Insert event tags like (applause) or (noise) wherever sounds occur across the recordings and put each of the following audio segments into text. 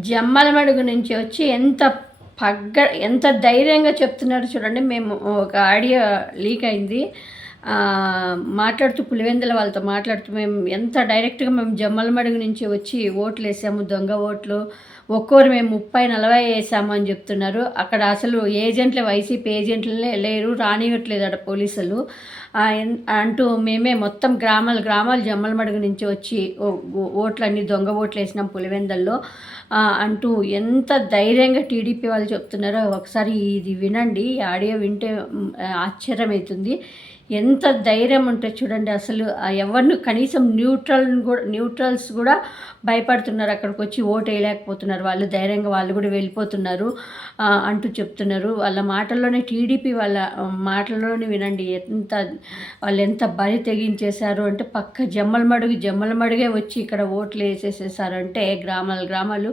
జమ్మలమడుగు నుంచి వచ్చి ఎంత పగ్గ ఎంత ధైర్యంగా చెప్తున్నారు చూడండి. మేము ఒక ఆడియో లీక్ అయింది. మాట్లాడుతూ పులివెందుల వాళ్ళతో మాట్లాడుతూ మేము ఎంత డైరెక్ట్గా మేము జమ్మలమడుగు నుంచి వచ్చి ఓట్లు వేసాము దొంగ ఓట్లు. ఒక్కోరు మేము ముప్పై నలభై వేసాము అని చెప్తున్నారు. అక్కడ అసలు ఏజెంట్లే వైసీపీ ఏజెంట్లే లేరు రానివ్వట్లేదు అక్కడ పోలీసులు. అంటూ మేమే మొత్తం గ్రామాలు గ్రామాలు జమ్మలమడుగు నుంచి వచ్చి ఓ- ఓట్లన్నీ దొంగ ఓట్లు వేసినాం పులివెందల్లో. అంటూ ఎంత ధైర్యంగా టీడీపీ వాళ్ళు చెప్తున్నారో ఒకసారి ఇది వినండి. ఆడియో వింటే ఆశ్చర్యమవుతుంది ఆశ్చర్యం అవుతుంది ఎంత ధైర్యం ఉంటే చూడండి అసలు ఎవరిని కనీసం న్యూట్రల్ కూడా న్యూట్రల్స్ కూడా భయపడుతున్నారు. అక్కడికి వచ్చి ఓటు వేయలేకపోతున్నారు. వాళ్ళు ధైర్యంగా వాళ్ళు కూడా వెళ్ళిపోతున్నారు అంటూ చెప్తున్నారు. వాళ్ళ మాటల్లోనే టీడీపీ వాళ్ళ మాటల్లోనే వినండి. ఎంత వాళ్ళు ఎంత బరి తెగించేశారు అంటే పక్క జమ్మలమడుగు జమ్మలమడుగే వచ్చి ఇక్కడ ఓట్లు వేసేసేసారంటే గ్రామాలు గ్రామాలు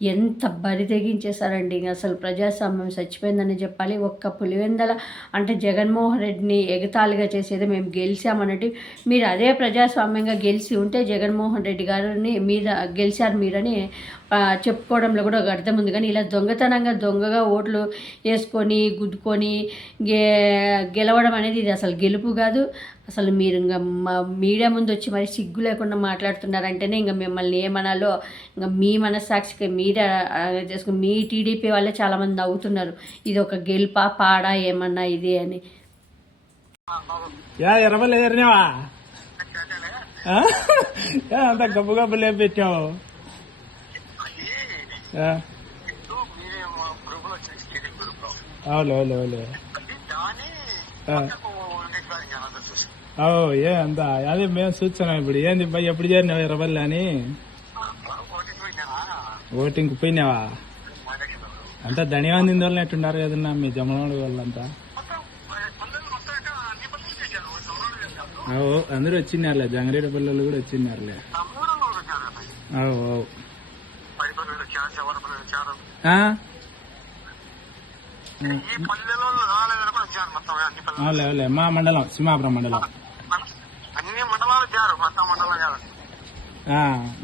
ఎంత బరి తెగించేశారండి. అసలు ప్రజాస్వామ్యం చచ్చిపోయిందని చెప్పాలి. ఒక్క పులివెందల అంటే జగన్మోహన్ రెడ్డిని ఎగతాళిగా చేసేది మేము గెలిచామన్నట్టు. మీరు అదే ప్రజాస్వామ్యంగా గెలిచి ఉంటే జగన్మోహన్ రెడ్డి గారిని మీద గెలిచారు మీరని చెప్పుకోవడంలో కూడా ఒక అర్థం ఉంది. కానీ ఇలా దొంగతనంగా దొంగగా ఓట్లు వేసుకొని గుద్దుకొని గే గెలవడం అనేది ఇది అసలు గెలుపు కాదు. అసలు మీరు ఇంకా మా మీడియా ముందు వచ్చి మరి సిగ్గు లేకుండా మాట్లాడుతున్నారంటేనే ఇంకా మిమ్మల్ని ఏమనాలో ఇంకా మీ మనస్సాక్షికి మీరే చేసుకుని మీ టీడీపీ వాళ్ళే చాలామంది నవ్వుతున్నారు. ఇది ఒక గెలుపా పాడా ఏమన్నా ఇది అని. యా అంత గబ్బు గబ్బు లేపెట్టావు యా. అవును అవును ఓ ఏ అంత. అదే మేము చూస్తున్నాం ఇప్పుడు. ఏంది ఎప్పుడు చేరినావు ఎర్రబల్లి అని? ఓటింగ్ పోయినావా? అంతా ధనివంది వాళ్ళు ఎట్టున్నారు కదన్నా మీ జమనోడు వాళ్ళంతా? ఓ అందరూ వచ్చినారులే. జంగరేట పిల్లలు కూడా వచ్చినారులే. ఓ ఓ ఆ? అవులే అవులే మా మండలం సింహాపురం మండలం.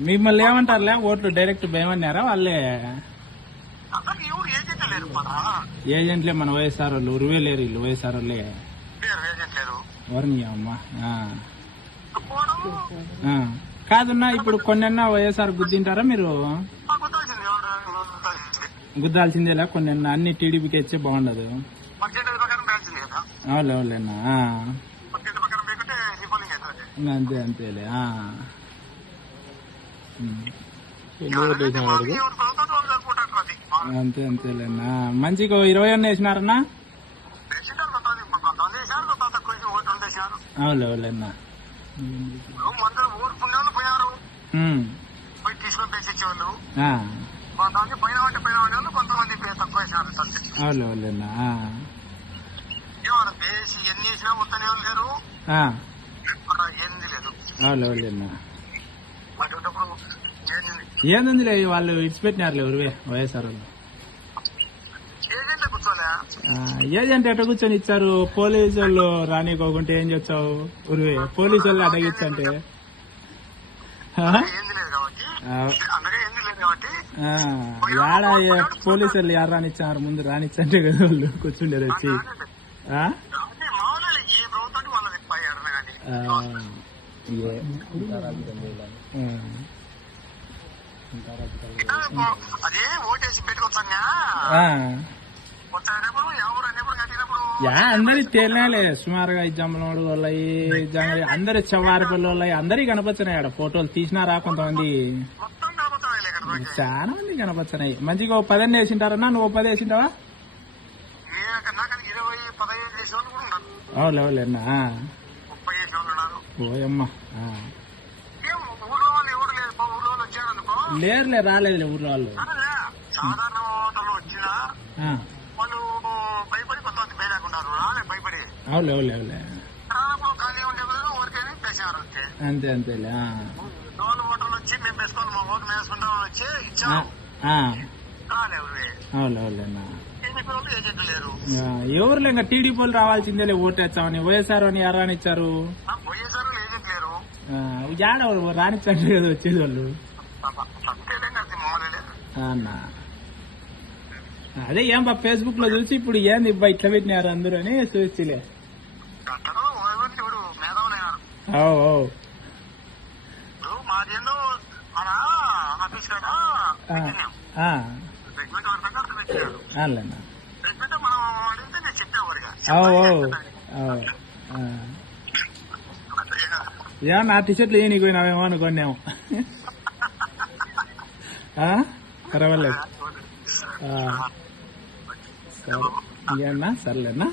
మిమ్మల్ని ఏమంటారులే? ఓట్లు డైరెక్ట్ భయమన్నారా వాళ్ళే ఏజెంట్లే మన వైఎస్ఆర్ వాళ్ళు. ఉరువే లేరు వీళ్ళు వైఎస్ఆర్ వాళ్ళే. అమ్మ. కాదన్నా ఇప్పుడు కొన్నన్నా వైఎస్ఆర్ గుద్దింటారా మీరు? గుద్దాల్సిందేలా కొన్నన్నా? అన్ని టీడీపీకి ఇచ్చే బాగుండదు. అవులే అవులేనా అంతే అంతేలే ఆ. ఉమ్. ఎవరు కొలుతారో వాళ్ళు అనుకుంటారు అది అంతే అంతేలేనా. మంచిగా ఇరవై అన్న వేసినారన్నా? అవులే అవులేనా అవులేనా పేసి ఎన్ని వేసినా మొత్తం ఏం లేరు ఆ. అక్కడ ఏంది లేదు అవులే అవులేనా అటువంటిప్పుడు ఏందిలే వాళ్ళు ఇడిచిపెట్టినారులే ఉరువే వైఎస్ఆర్ వాళ్ళు. ఏజెంట్ ఆ, ఏజెంట్ ఎట్ట కూర్చొని ఇచ్చారు? పోలీసు వాళ్ళు రానికోకుంటే ఏం చేస్తావు ఉరివే పోలీసు వాళ్ళు అడగిచ్చంటే ఆ? యాడ పోలీసు వాళ్ళు యారు రానిచ్చారు ముందు రానిచ్చంటే కదా వాళ్ళు కూర్చుండేది వచ్చి. ఆ? ఏ. అదే ఓటేసి పెట్టుకొచ్చా అందరి తేలినాలే సుమారుగా ఈ జమ్మలోడు వాళ్ళయి జంగ అందరి చవారిపల్లి వాళ్ళయి అందరి కనపచ్చినాయి ఆడ ఫోటోలు తీసినారా కొంతమంది? చాలా మంది కనపచ్చినాయి మంచిగా ఓ పదన్ని వేసింటారన్నా నువ్వు పది వేసింటావా? వాళ్ళు అవులే అవులేనా వాళ్ళు ఓయమ్మ ఆ. ఏం ఊర్లో వాళ్ళు ఎవరు లేదు పో, ఊర్లో వాళ్ళు వచ్చారనుకో లేరులే రాలేదులే ఊర్లో వాళ్ళు. సాధారణ వచ్చినా. వాళ్ళు భయపడి కొంతమంది పేదాకున్నారు రాలే భయపడి. అవులే అవులే అవులే రానప్పుడు ఖాళీ ఉండే బదులు ఊరికేనే పేసారు అంతే. అంతే అంతేలే ఓటర్లు వచ్చి మేము మా ఓటు వేసుకుంటాం వచ్చి ఎవరులే ఇంకా టీడీపీ వాళ్ళు రావాల్సిందేలే ఓటేస్తామని. వైఎస్ఆర్ అని ఎవరు రానిచ్చారు? కదా (laughs) వచ్చేది వాళ్ళు. అన్న. అదే ఏం బా ఫేస్బుక్లో చూసి ఇప్పుడు ఏంది ఇబ్బా ఇట్లా పెట్టినారు అందరూ అని చూసిలే. ఆ, ఆ. ఆ. టీషర్ట్లు ఏ నీకు పోయినావేమో అనుకోండి (laughs) పర్వాలేదు ఆ. సరే ఇంకేమన్నా సర్లేనా